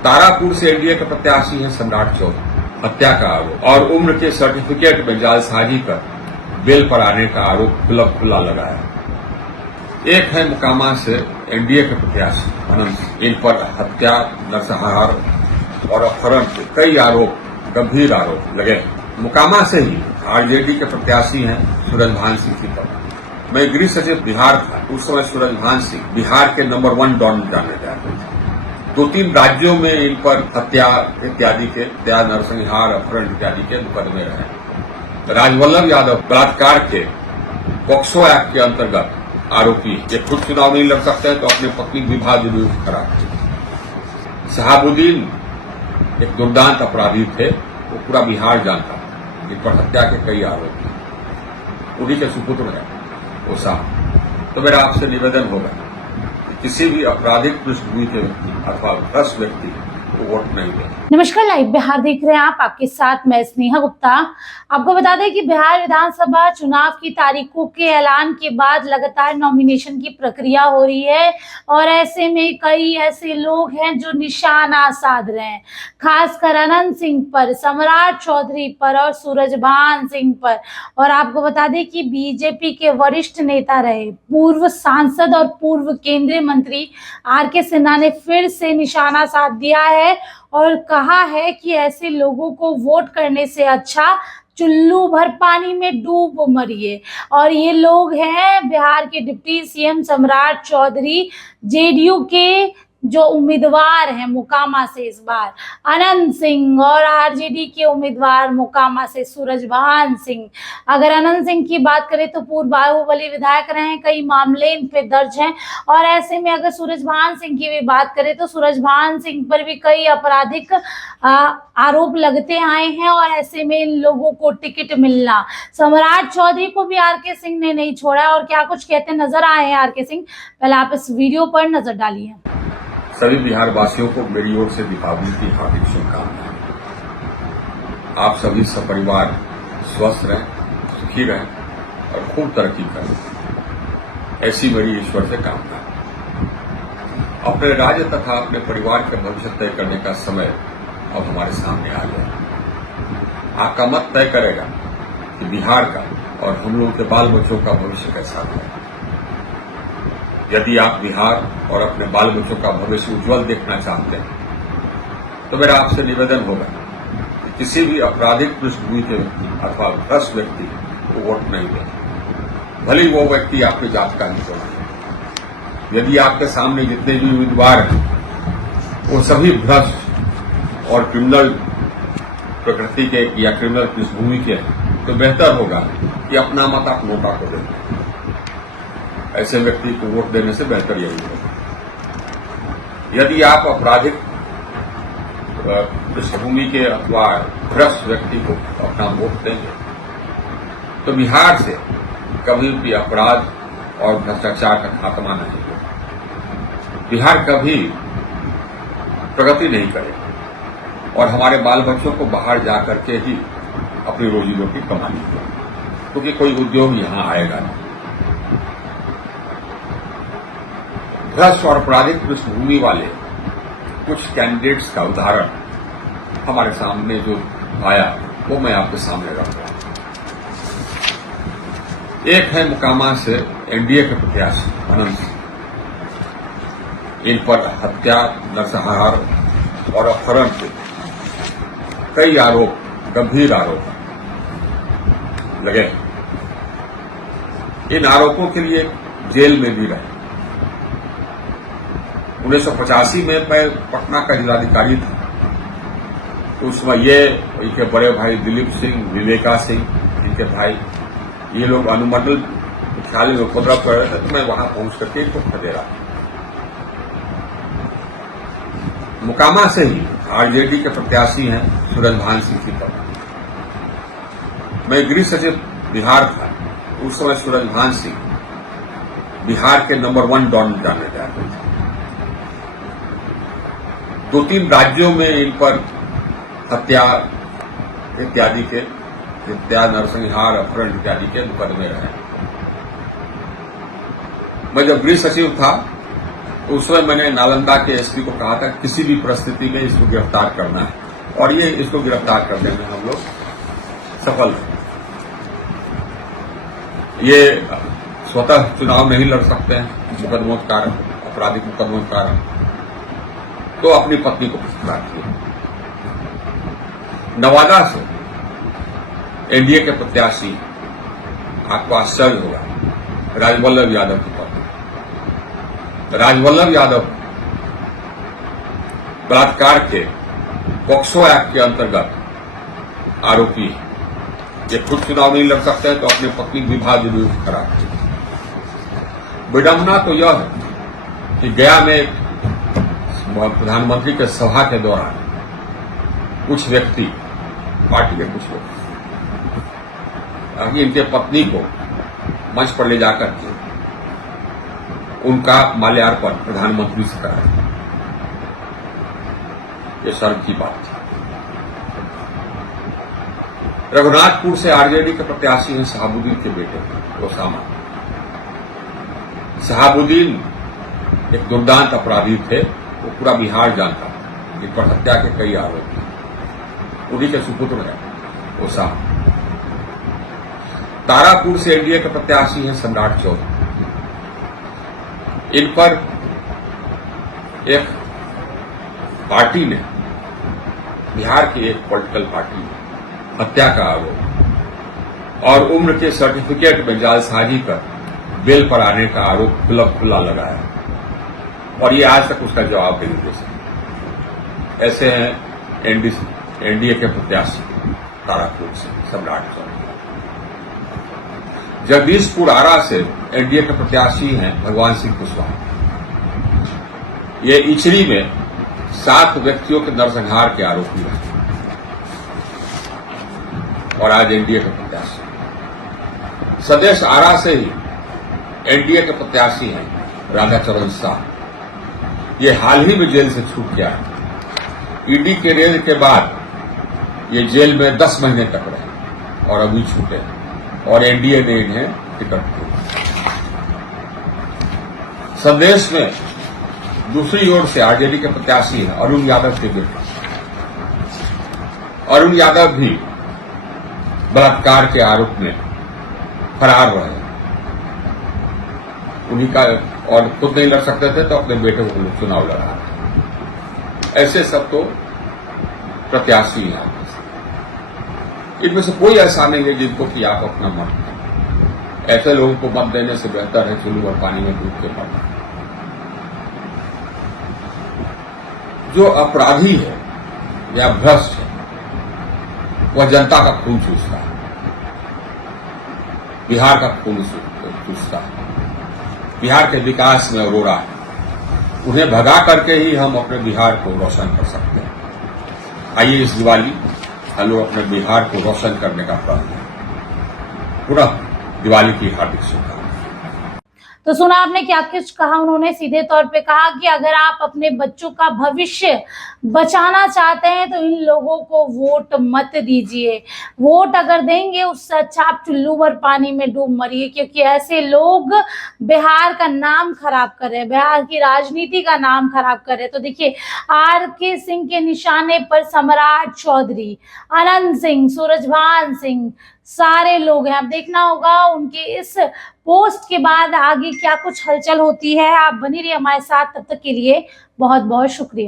तारापुर से एनडीए के प्रत्याशी हैं सम्राट चौधरी, हत्या का आरोप और उम्र के सर्टिफिकेट में जालसाजी कर बेल पर आने का आरोप खुला लगा है। एक है मुकामा से एनडीए के प्रत्याशी अनंत, इन पर हत्या, नरसंहार और अपहरण के कई आरोप, गंभीर आरोप लगे। मुकामा से ही आरजेडी के प्रत्याशी हैं सूरजभान सिंह की तरफ। मैं गृह सचिव बिहार था, उस समय सूरजभान सिंह बिहार के नंबर 1 डॉन जाने जाते थे। 2-3 राज्यों में इन पर हत्या इत्यादि के नरसंहार, अपहरण इत्यादि के मुकदमे रहे। राजवल्लभ यादव बलात्कार के पॉक्सो एक्ट के अंतर्गत आरोपी, ये खुद चुनाव नहीं लड़ सकते तो अपने पत्नी विवाह नियुक्त करा। शहाबुद्दीन एक दुर्दांत अपराधी थे, वो पूरा बिहार जानता, इन पर हत्या के कई आरोप, उन्हीं के सुपुत्र है वो साहब। तो मेरा आपसे निवेदन होगा कि किसी भी आपराधिक पृष्ठभूमि के व्यक्ति अथवा भ्रष्ट व्यक्ति को वोट नहीं दें। नमस्कार, लाइव बिहार देख रहे हैं आप, आपके साथ मैं स्नेहा गुप्ता। आपको बता दें कि बिहार विधानसभा चुनाव की तारीखों के ऐलान के बाद लगातार नॉमिनेशन की प्रक्रिया हो रही है और ऐसे में कई ऐसे लोग हैं जो निशाना साध रहे हैं, खासकर अनंत सिंह पर, सम्राट चौधरी पर और सूरजभान सिंह पर। और आपको बता दें कि बीजेपी के वरिष्ठ नेता रहे पूर्व सांसद और पूर्व केंद्रीय मंत्री आर.के. सिन्हा ने फिर से निशाना साध दिया है और कहा है कि ऐसे लोगों को वोट करने से अच्छा चुल्लू भर पानी में डूब मरिए। और ये लोग हैं बिहार के डिप्टी सीएम सम्राट चौधरी, जेडीयू के जो उम्मीदवार हैं मोकामा से इस बार अनंत सिंह, और आरजेडी के उम्मीदवार मोकामा से सूरजभान सिंह। अगर अनंत सिंह की बात करें तो पूर्व बाहुबली विधायक रहे हैं, कई मामले इन पे दर्ज हैं। और ऐसे में अगर सूरजभान सिंह की भी बात करें तो सूरजभान सिंह पर भी कई आपराधिक आरोप लगते आए हैं और ऐसे में इन लोगों को टिकट मिलना, सम्राट चौधरी को भी आर.के. सिंह ने नहीं छोड़ा। और क्या कुछ कहते नजर आए हैं आर.के. सिंह, पहले आप इस वीडियो पर नजर डालिए। सभी बिहार वासियों को मेरी ओर से दीपावली की हार्दिक शुभकामनाएं। आप सभी सपरिवार स्वस्थ रहें, सुखी रहें और खूब तरक्की करें, ऐसी मेरी ईश्वर से कामना है। अपने राज्य तथा अपने परिवार के भविष्य तय करने का समय अब हमारे सामने आ गया। आपका मत तय करेगा कि बिहार का और हम लोगों के बाल बच्चों का भविष्य कैसा है। यदि आप बिहार और अपने बाल बच्चों का भविष्य उज्जवल देखना चाहते हैं तो मेरा आपसे निवेदन होगा कि किसी भी आपराधिक पृष्ठभूमि के व्यक्ति अथवा भ्रष्ट व्यक्ति को वोट नहीं दें, भले ही वो व्यक्ति आपके जात का नहीं हो। यदि आपके सामने जितने भी उम्मीदवार हैं वो सभी भ्रष्ट और क्रिमिनल प्रकृति के या क्रिमिनल पृष्ठभूमि के हैं तो बेहतर होगा कि अपना मत आप नोटा को दें। ऐसे व्यक्ति को वोट देने से बेहतर यही है। यदि आप आपराधिक पृष्ठभूमि के अथवा भ्रष्ट व्यक्ति को अपना वोट देंगे तो बिहार से कभी भी अपराध और भ्रष्टाचार का खात्मा नहीं होगा। बिहार कभी प्रगति नहीं करेगा और हमारे बाल बच्चों को बाहर जाकर के ही अपनी रोजी रोटी कमानी होगी, क्योंकि कोई उद्योग यहां आएगा नहीं। भ्रष्ट और आपराधिक पृष्ठभूमि वाले कुछ कैंडिडेट्स का उदाहरण हमारे सामने जो आया वो मैं आपके सामने रख रहा हूं। एक है मुकामा से एनडीए के प्रत्याशी अनंत, इन पर हत्या, नरसंहार और अपहरण के कई आरोप, गंभीर आरोप लगे। इन आरोपों के लिए जेल में भी रहे। 1985 में मैं पटना का जिलाधिकारी था, तो उस समय ये इनके बड़े भाई दिलीप सिंह, विवेका सिंह, इनके भाई, ये लोग अनुमंडल मुख्यालय में उपद्रव कर रहे थे, तो मैं वहां पहुंच करके इनको खदेड़ा। मुकामा से ही आरजेडी के प्रत्याशी हैं सूरजभान सिंह की तरफ। मैं गृह सचिव बिहार था, उस समय सूरजभान सिंह बिहार के नंबर 1 डॉन जाने जाते थे। 2-3 राज्यों में इन पर हत्या इत्यादि के नरसंहार, अपहरण इत्यादि के मुकदमे रहे। मैं जब गृह सचिव था उसमें मैंने नालंदा के एसपी को कहा था किसी भी परिस्थिति में इसको गिरफ्तार करना है, और ये इसको गिरफ्तार करने में हम लोग सफल हैं। ये स्वतः चुनाव नहीं लड़ सकते हैं मुकदमों के कारण, आपराधिक मुकदमों के कारण, तो अपनी पत्नी को गिरफ्तार किया। नवादा से एनडीए के प्रत्याशी, आपको आश्चर्य होगा, राजवल्लभ यादव की पत्नी। राजवल्लभ यादव बलात्कार के पॉक्सो एक्ट के अंतर्गत आरोपी है। ये खुद चुनाव नहीं लड़ सकते हैं तो अपनी पत्नी विवाह विरोध करा। विडंबना तो यह है कि गया में प्रधानमंत्री के सभा के दौरान कुछ व्यक्ति, पार्टी के कुछ लोग, इनके पत्नी को मंच पर ले जाकर के उनका माल्यार्पण प्रधानमंत्री से कराया। ये शर्म की बात थी। रघुनाथपुर से आरजेडी के प्रत्याशी हैं शहाबुद्दीन के बेटे ओसामा। शहाबुद्दीन एक दुर्दांत अपराधी थे, वो पूरा बिहार जानता था। इन पर हत्या के कई आरोप थे। उन्हीं के सुपुत्र हैं ओसामा। तारापुर से एनडीए के प्रत्याशी हैं सम्राट चौधरी। इन पर एक पार्टी ने, बिहार की एक पॉलिटिकल पार्टी ने हत्या का आरोप और उम्र के सर्टिफिकेट में जालसाजी कर बेल पर आने का आरोप खुला लगाया, और ये आज तक उसका जवाब नहीं दे सके। ऐसे हैं एनडीए के प्रत्याशी तारापुर से सम्राट चौधरी। जगदीशपुर आरा से एनडीए के प्रत्याशी हैं भगवान सिंह कुशवाहा। ये इचरी में 7 व्यक्तियों के नरसंहार के आरोपी रहे और आज एनडीए के प्रत्याशी। सदेश आरा से ही एनडीए के प्रत्याशी हैं राधाचरण शाह। ये हाल ही में जेल से छूट गया है। ईडी के रेड के बाद ये जेल में 10 महीने तक रहे और अभी छूटे हैं, और एनडीए ने इन्हें टिकट दी। संदेश में दूसरी ओर से आरजेडी के प्रत्याशी हैं अरुण यादव के बेटे। अरुण यादव भी बलात्कार के आरोप में फरार रहे। उन्हीं का, और खुद नहीं लड़ सकते थे तो अपने बेटे को चुनाव लड़ा रहे। ऐसे सब तो प्रत्याशी हैं। इनमें से कोई ऐसा नहीं है जिनको कि आप अपना मत दें। ऐसे लोगों को मत देने से बेहतर है चुल्लू और पानी में डूब के मरना। जो अपराधी है या भ्रष्ट है, वह जनता का खून चूसता है, बिहार का खून चूसता है, बिहार के विकास में अरोड़ा है। उन्हें भगा करके ही हम अपने बिहार को रोशन कर सकते हैं। आइए इस दिवाली हम लोग अपने बिहार को रोशन करने का प्रण है। पुनः दिवाली की हार्दिक शुभकामनाएं। तो सुना आपने क्या कुछ कहा। उन्होंने सीधे तौर पे कहा कि अगर आप अपने बच्चों का भविष्य बचाना चाहते हैं तो इन लोगों को वोट मत दीजिए। वोट अगर देंगे उससे अच्छा आप चुल्लू भर पानी में डूब मरिए, क्योंकि ऐसे लोग बिहार का नाम खराब कर रहे हैं, बिहार की राजनीति का नाम खराब कर रहे हैं। तो देखिए, आरके सिंह के निशाने पर सम्राट चौधरी, अनंत सिंह, सूरजभान सिंह, सारे लोग हैं। अब देखना होगा उनके इस पोस्ट के बाद आगे क्या कुछ हलचल होती है। आप बनी रहिए हमारे साथ, तब तक के लिए बहुत बहुत शुक्रिया।